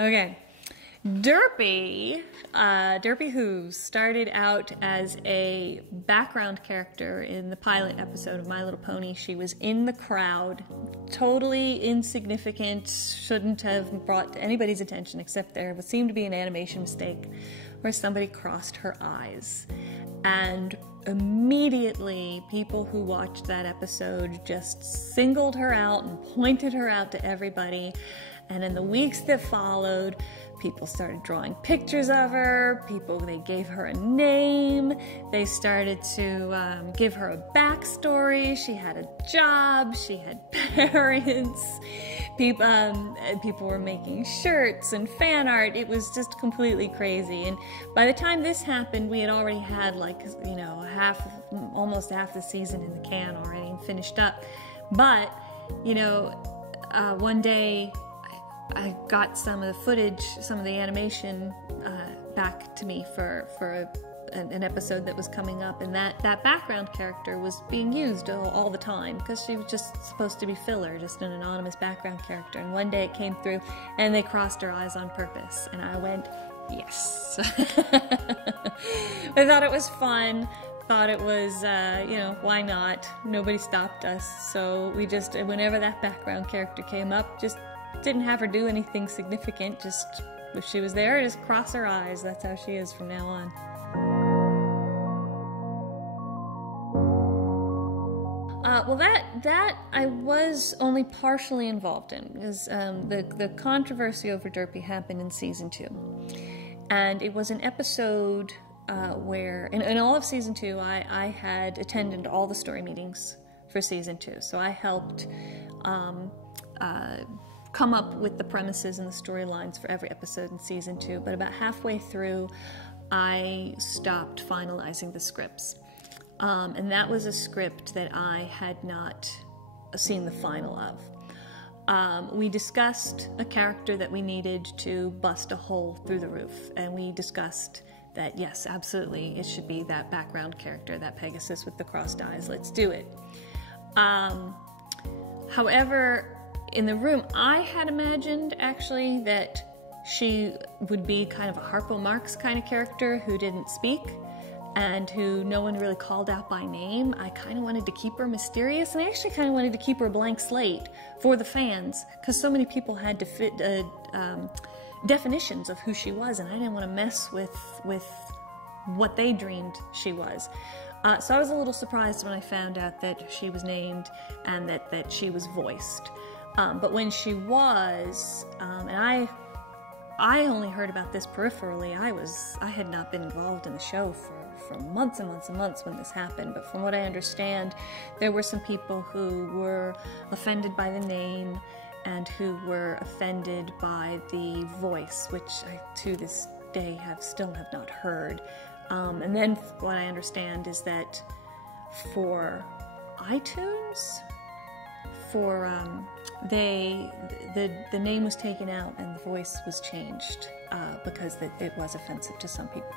Okay. Derpy, Derpy Hooves started out as a background character in the pilot episode of My Little Pony. She was in the crowd, totally insignificant, shouldn't have brought anybody's attention except there seemed to be an animation mistake where somebody crossed her eyes. And immediately, people who watched that episode just singled her out and pointed her out to everybody. And in the weeks that followed, people started drawing pictures of her, they gave her a name, they started to give her a backstory. She had a job, she had parents, people were making shirts and fan art. It was just completely crazy. And by the time this happened, we had already had almost half the season in the can already and finished up. But, one day, I got some of the footage, some of the animation back to me for an episode that was coming up, and that background character was being used all the time because she was just supposed to be filler, just an anonymous background character. And one day it came through and they crossed her eyes on purpose, and I went, yes. I thought it was fun. Thought it was, why not? Nobody stopped us. So we just, whenever that background character came up, just didn't have her do anything significant. Just, if she was there, just cross her eyes. That's how she is from now on. Well, that I was only partially involved in, because the controversy over Derpy happened in season 2. And it was an episode where, in all of season 2, I had attended all the story meetings for season 2. So I helped come up with the premises and the storylines for every episode in season 2. But about halfway through, I stopped finalizing the scripts. And that was a script that I had not seen the final of. We discussed a character that we needed to bust a hole through the roof, and we discussed that, yes, absolutely, it should be that background character, that Pegasus with the crossed eyes. Let's do it. However, in the room, I had imagined, actually, that she would be kind of a Harpo Marx kind of character who didn't speak and who no one really called out by name. I kind of wanted to keep her mysterious, and I actually kind of wanted to keep her a blank slate for the fans, because so many people had to fit definitions of who she was, and I didn't want to mess with what they dreamed she was. So I was a little surprised when I found out that she was named and that she was voiced. But when she was, and I only heard about this peripherally. I had not been involved in the show for months and months and months when this happened, but from what I understand, there were some people who were offended by the name and who were offended by the voice, which I, to this day, still have not heard. And then what I understand is that for iTunes, the name was taken out and the voice was changed because it was offensive to some people.